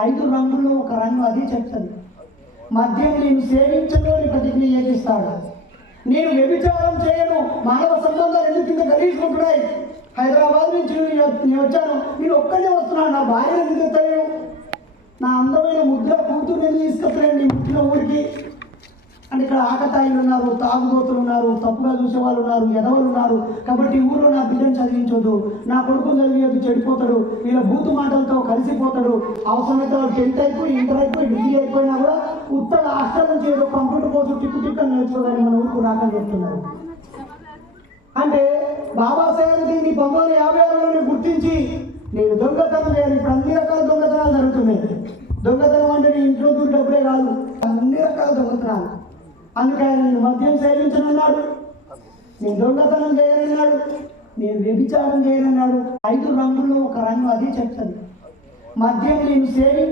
5 రంగుల్లో ఒక రంగు అది చెప్తుంది. మద్యం నేను సేవించను అని ప్రతిజ్ఞ చేపిస్తాడు. నేను వ్యభిచారం చేయను. మానవ సంబంధాలు ఎందుకు కింద కలిసుకుంటున్నాయి? హైదరాబాద్ నుంచి నేను వచ్చాను, నేను ఒక్కడే వస్తున్నాను. నా భార్య ఎందుకు ఎత్తాను? నా అందమైన ముద్ర కూతురు ఎందుకు తీసుకొస్తానండి ముట్టిన ఊరికి? అంటే ఇక్కడ ఆకతాయిలు ఉన్నారు, తాగుబోతులు ఉన్నారు, తప్పుగా చూసేవాళ్ళు ఉన్నారు, ఎదవలు ఉన్నారు. కాబట్టి ఊళ్ళో నా బిడ్డను చదివించొద్దు, నా కొడుకుని చదివేది చెడిపోతాడు, వీళ్ళ బూతు మాటలతో కలిసిపోతాడు. అవసరమైతే వాళ్ళు 10th అయిపోయి, ఇంటర్ అయిపోయి, డిగ్రీ అయిపోయినా కూడా ఉత్తర హాస్టల్ నుంచి ఏదో కంప్యూటర్ కోర్సు టిక్కు నేర్చుకోవాలని మన ఊరికి రాకని చెప్తున్నారు. అంటే బాబాసాహెబ్ దీన్ని 1956లోనే గుర్తించి నేను దొంగతనం చేయాలి. ఇప్పుడు అన్ని రకాల దొంగతనాలు జరుగుతున్నాయి. దొంగతనం అంటే ఇంట్లో దూరేటప్పుడే కాదు, అన్ని రకాల దొంగతనాలు. అందుకే ఆయన నేను మద్యం సేవించనన్నాడు, నేను దొంగతనం చేయనన్నాడు, నేను వ్యభిచారం చేయనన్నాడు. 5 రంగుల్లో ఒక రంగు అది చెప్తుంది. మద్యం నేను